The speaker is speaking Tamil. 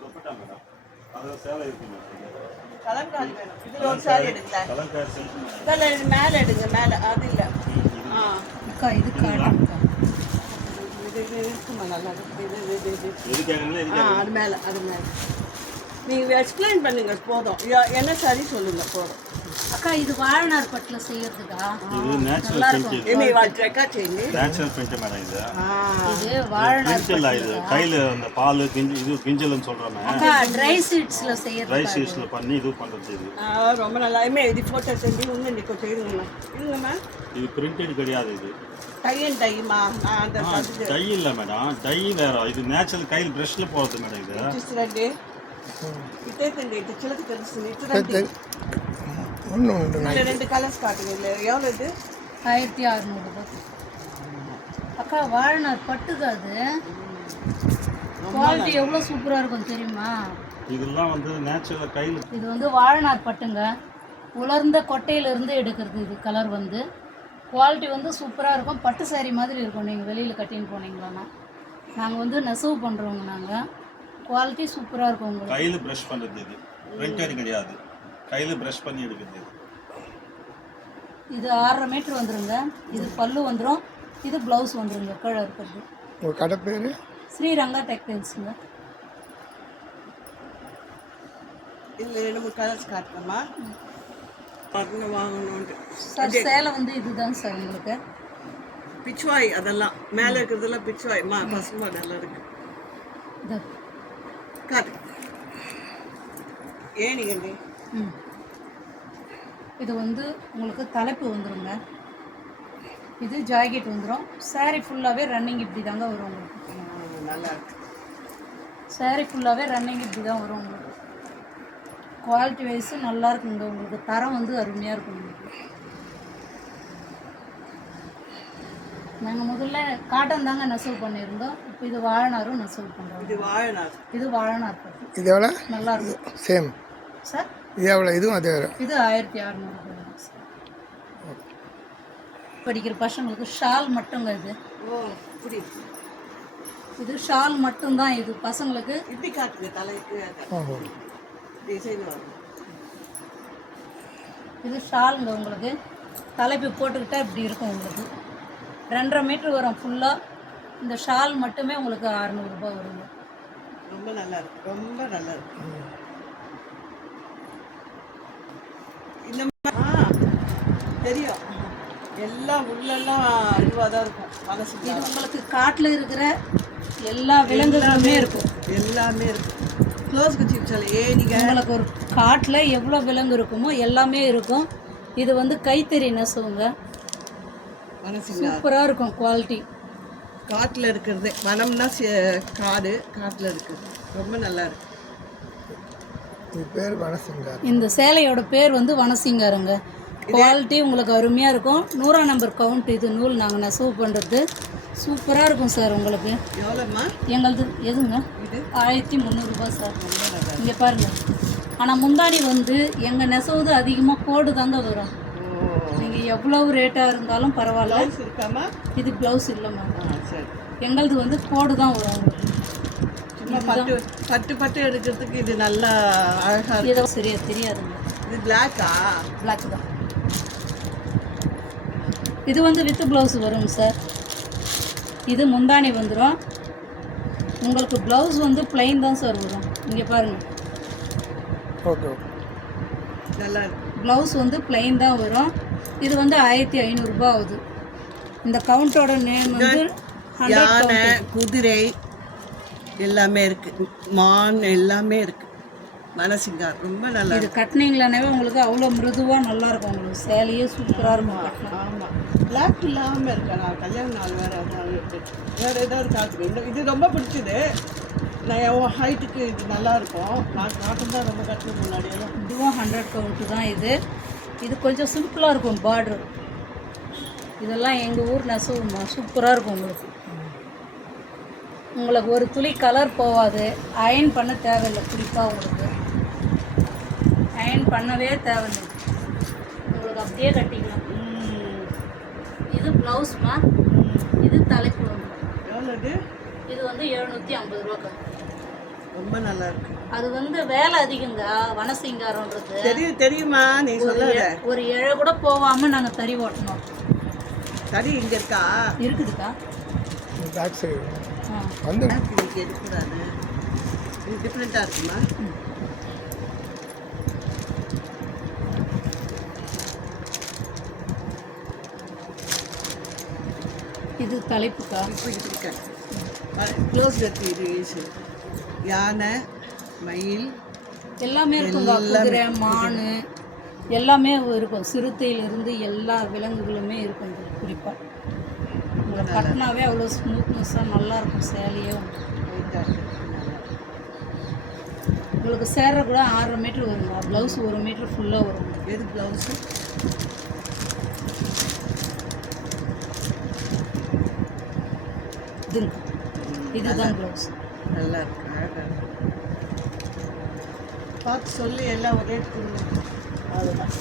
துப்பட்டா மேடம் அதில் சேலை இருக்கு மேடம். கலங்காரி வேணும். இதில் ஒரு சாரி எடுங்களேன். கலங்காரி செஞ்சு இதில் மேலே எடுங்க. மேலே அது இல்லை. அக்கா இது காட்டன்க்கா. இது இருக்குமா நல்லா இருக்கு. எதுக்காக அது மேலே அது மேலே நீங்கள் எக்ஸ்பிளைன் பண்ணுங்க போதும். என்ன சாரி சொல்லுங்க போதும். அக்கா இது வாழநார் பட்டில் செய்யறதுக்கா? இது நேச்சுரல் பெயிண்ட். ఏమి వాటి రెక్కా చేయండి. நேச்சுரல் பெயிண்ட் மேடம் இது. இது வாழநார் பெயிண்ட் இது கையில அந்த பால் கிஞ்சி இது கிஞ்சல்னு சொல்றோமே. அக்கா ட்ரை சீட்ஸ்ல செய்யறது. ட்ரை சீட்ஸ்ல பண்ணி இது பண்றது இது. ரொம்ப நல்லா. ఏమే ఇది ఫోటో సెండి ఉందండి కొంచెం ఇరుంగమ్మా. ఇరుంగమ్మా. இது பிரிண்டட் கிடையாது இது. டை அண்ட் டைமா அந்த டை இல்ல மேடம். டை வேற. இது நேச்சுரல் கையில் பிரஷ்ல போறது மேடம் இது. చూడండి. ఇతేతండి ఇది చిలక తెలుస్తుంది. ఇతరండి. ரெண்டு கலர்ஸ் காட்டுங்க. இல்லை எவ்வளோ இது? 1600 ரூபாய். அக்கா வாழநார் பட்டுக்கு அது குவாலிட்டி எவ்வளோ சூப்பராக இருக்கும் தெரியுமா? இதெல்லாம் வந்து நேச்சுரல் கையில். இது வந்து வாழநார் பட்டுங்க. உலர்ந்த கொட்டையிலிருந்து எடுக்கிறது. இது கலர் வந்து குவாலிட்டி வந்து சூப்பராக இருக்கும். பட்டு சாரி மாதிரி இருக்கும். நீங்கள் வெளியில் கட்டின்னு போனீங்களான்னா நாங்கள் வந்து நெசவு பண்ணுறவங்க. நாங்கள் குவாலிட்டி சூப்பராக இருக்கும். உங்களுக்கு கையில் ப்ரஷ் பண்ணுறது இது பிரிண்டட் கிடையாது. கையில் ப்ரஷ் பண்ணி எடுக்கிறது. இது 6.5 மீட்டர் வந்துருங்க. இது பல்லு வந்துடும். இது ப்ளவுஸ் வந்துருங்க. கீழே இருக்கிறது. உங்கள் கடை பேர்? ஸ்ரீரங்கா டெக்டைல்ஸுங்க. இல்லை 2 கலர்ஸ் காட்டுறோமா பட்டு வாங்கணுன்ட்டு சார் சேலை வந்து இதுதான் சார் உங்களுக்கு பிச்சுவாய். அதெல்லாம் மேலே இருக்கிறதெல்லாம் பிச்சுவாய்மா. பசுமா நல்லா இருக்கு. இது காட்டு ஏனிகண்டி. இது வந்து உங்களுக்கு தலைப்பு வந்துடுங்க. இது ஜாக்கெட் வந்துடும். சாரீ ஃபுல்லாகவே ரன்னிங் இப்படி தாங்க வரும் உங்களுக்கு. நல்லா இருக்கு. சாரீ ஃபுல்லாகவே ரன்னிங் இப்படி தான் வரும் உங்களுக்கு. குவாலிட்டி வைஸும் நல்லா இருக்குங்க. உங்களுக்கு தரம் வந்து அருமையாக இருக்கும். உங்களுக்கு நாங்கள் முதல்ல காட்டன் தாங்க நெசவு பண்ணியிருந்தோம். இப்போ இது வாழநாரும் நெசவு பண்ணுறோம். இது வாழநார். இது வாழநார் பட்டு. இது எவ்வளோ? நல்லா இருக்கும் சேம் சார். இது எவ்வளோ? இதுவும் அதே வரும். இது 1600 ரூபாய் சார். படிக்கிற பசங்களுக்கு ஷால் மட்டுங்க. இது ஓ புரியுது. இது ஷால் மட்டும்தான். இது பசங்களுக்கு இப்படி காட்டுங்க. தலைக்கு டிசைன் வரும். இது ஷாலுங்க. உங்களுக்கு தலைப்பு போட்டுக்கிட்டா இப்படி இருக்கும். உங்களுக்கு 2.5 மீட்டர் வரும் ஃபுல்லாக. இந்த ஷால் மட்டுமே உங்களுக்கு 600 ரூபாய் வருங்க. ரொம்ப நல்லா இருக்கு. ரொம்ப நல்லா இருக்கு. இந்த தெரியும் எல்லாம் உள்ளெல்லாம் இதுவாக தான் இருக்கும். மனசு இது உங்களுக்கு காட்டில் இருக்கிற எல்லா விலங்குகளுமே இருக்கும். எல்லாமே இருக்கும். க்ளோஸ்க்கு சிப்ஸில் நீங்கள் உங்களுக்கு ஒரு காட்டில் எவ்வளோ விலங்கு இருக்குமோ எல்லாமே இருக்கும். இது வந்து கைத்தறி நெசவுங்க. மனசுங்க சூப்பராக இருக்கும் குவாலிட்டி. காட்டில் இருக்கிறது மனம்னா காட்டில் இருக்குது. ரொம்ப நல்லா இருக்கு. இது பேர் வனசிங்கார். இந்த சேலையோட பேர் வந்து வனசிங்காருங்க. குவாலிட்டி உங்களுக்கு அருமையாக இருக்கும். 100ஆம் நம்பர் கவுண்ட். இது நூல் நாங்கள் நெசவு பண்ணுறது சூப்பராக இருக்கும் சார். உங்களுக்கு எவ்வளோம்மா? எங்களது எதுங்க? இது 1300 ரூபாய் சார். இங்கே பாருங்கள். ஆனால் முந்தாடி வந்து எங்கள் நெசவுது அதிகமாக கோடு தாங்க வரும். நீங்கள் எவ்வளவு ரேட்டாக இருந்தாலும் பரவாயில்ல. ப்ளவுஸ் இருக்காமா? இது ப்ளவுஸ் இல்லைம்மா. சரி. எங்களது வந்து கோடு தான் வரும் உங்களுக்கு. சும்மா பட்டு எடுக்கிறதுக்கு இது நல்லா அழகாக இருக்கு. ஏதோ சரியா தெரியாதுங்க. இது பிளாக்கா? பிளாக் தான். இது வந்து வித் ப்ளவுஸ் வரும் சார். இது முந்தானி வந்துடும். உங்களுக்கு ப்ளவுஸ் வந்து பிளைன் தான் சார் வரும். இங்கே பாருங்கள். Okay okay. நல்லா இருக்கு. ப்ளவுஸ் வந்து பிளைன் தான் வரும். இது வந்து 1500 ரூபாய் ஆகுது. இந்த கவுண்டோட நேம் வந்து யானை, குதிரை எல்லாமே இருக்குது. மான் எல்லாமே இருக்குது. மனசிங்கார் ரொம்ப நல்லா. இது கட்டினீங்களானே உங்களுக்கு அவ்வளோ மிருதுவாக நல்லாயிருக்கும். உங்களுக்கு சேலையே சூப்பராக இருக்கும். ஆமாம். பிளாக் இல்லாமல் இருக்கேன். நான் கல்யாண நாள் வேறு ஏதாவது காட்டுவேன். இது ரொம்ப பிடிச்சது. நான் என் ஹைட்டுக்கு இது நல்லாயிருக்கும். நான் காட்டன் தான் ரொம்ப கட்டுறது முன்னாடியெல்லாம். இதுவும் 100 கவுண்ட்டு தான். இது கொஞ்சம் சிம்பிளாக இருக்கும். பார்டர் இதெல்லாம் எங்கள் ஊர் நெசவுமா. சூப்பராக இருக்கும். உங்களுக்கு ஒரு துளி கலர் போகாது. அயன் பண்ண தேவையில்லை. குறிப்பாக உங்களுக்கு அயன் பண்ணவே தேவையில்லை. உங்களுக்கு அப்படியே கட்டிக்கலாம். இது ப்ளவுஸ்மா. இது தலைப்பு வந்து எவ்வளோ? இது வந்து 750 ரூபாய்க்கு. ரொம்ப நல்லா இருக்கு. அது வந்து வேலை அதிகங்க வனசிங்காரன்றது. தெரியுமா நீ சொல்லாத. ஒரு இழை கூட போகாம நாங்க தறி ஓட்டணும். தறி இங்க இருக்கா? இருக்குதுக்கா. பேக் சைடு ஆ. வந்து இன்னைக்கு எடுக்கூடாது. இது டிஃப்ரெண்ட்டாக இருக்குமா? இது தலைப்புக்கா. க்ளோஸ் எடுத்து இது ஈஸி. யானை, மயில் எல்லாமே இருக்குங்க. குதிரை, மான் எல்லாமே இருக்கும். சிறுத்தையிலிருந்து எல்லா விலங்குகளுமே இருக்கும். இது குறிப்பாக உங்களை கட்டினாவே அவ்வளோ ஸ்மூத்னஸாக நல்லா இருக்கும். சேலையே உங்களுக்கு சேர கூட 6.5 மீட்டர் வருங்க. ப்ளவுஸ் 1 மீட்டர் ஃபுல்லாக வரும். எது ப்ளவுஸு? இதுதான் ப்ளவுஸ். நல்லா இருக்கு, அழகாக இருக்கு. பார்த்து சொல்லி எல்லாம் ஒரே கொடுங்க. அதுதான்.